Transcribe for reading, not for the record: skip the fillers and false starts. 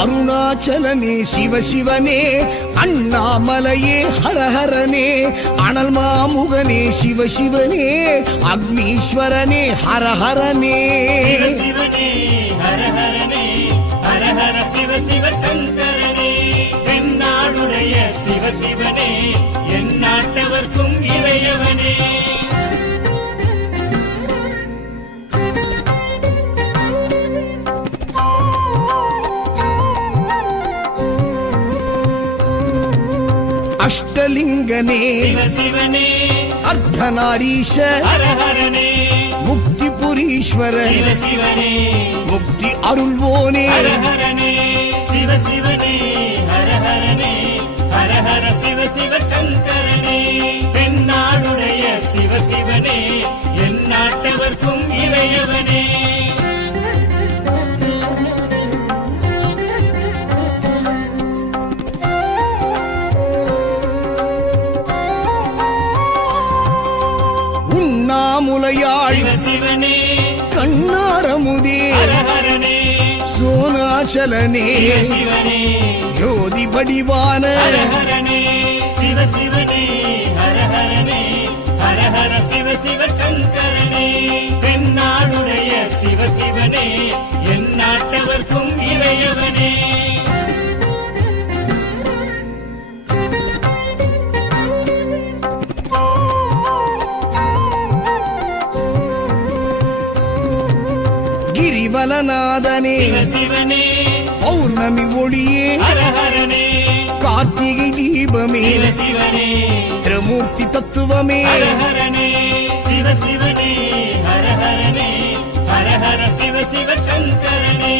அருணாச்சலனே சிவசிவனே, அண்ணாமலையே ஹரஹரனே, அனல் மாமுகனே சிவசிவனே, அக்னீஸ்வரனே ஹரஹரனே. சிவசிவனே ஹரஹரனே, ஹரஹர சிவ சிவ சங்கரனே, தென்னாடுடைய சிவசிவனே, என் நாட்டவர்க்கும் இறையவனே. அஷ்டலிங்கனே சிவசிவனே, அர்த்தநாரீஷ ஹரஹரனே, முக்திபுரீஸ்வர சிவசிவனே, முக்தி அருள்வோனே. ஹரஹரனே சிவசிவனே, ஹரஹரனே, ஹரஹர சிவ சிவ சங்கரனே, தென்னாடுடைய சிவசிவனே, என் நாட்டவர்க்கும் இறையவனே. உண்ணாமுலையாள் சிவசிவனே, கண்ணாரமுதே ஹரஹரனே, சோனாச்சலனே சிவசிவனே, ஜோதி வடிவான ஹரஹரனே சிவசிவனே, ஹரஹரனே, ஹரஹர சிவ சிவ சங்கரனே, தென்னாடுடைய சிவசிவனே, என் நாட்டவர்க்கும் இறையவனே. கிரிவலநாதனே சிவசிவனே, பௌர்ணமி ஒளியே ஹரஹரனே, கார்த்திகை தீபமே சிவசிவனே, திரிமூர்த்தி தத்துவமே. ஹரஹரனே சிவசிவனே, ஹரஹரனே, ஹரஹர சிவ சிவ சங்கரனே,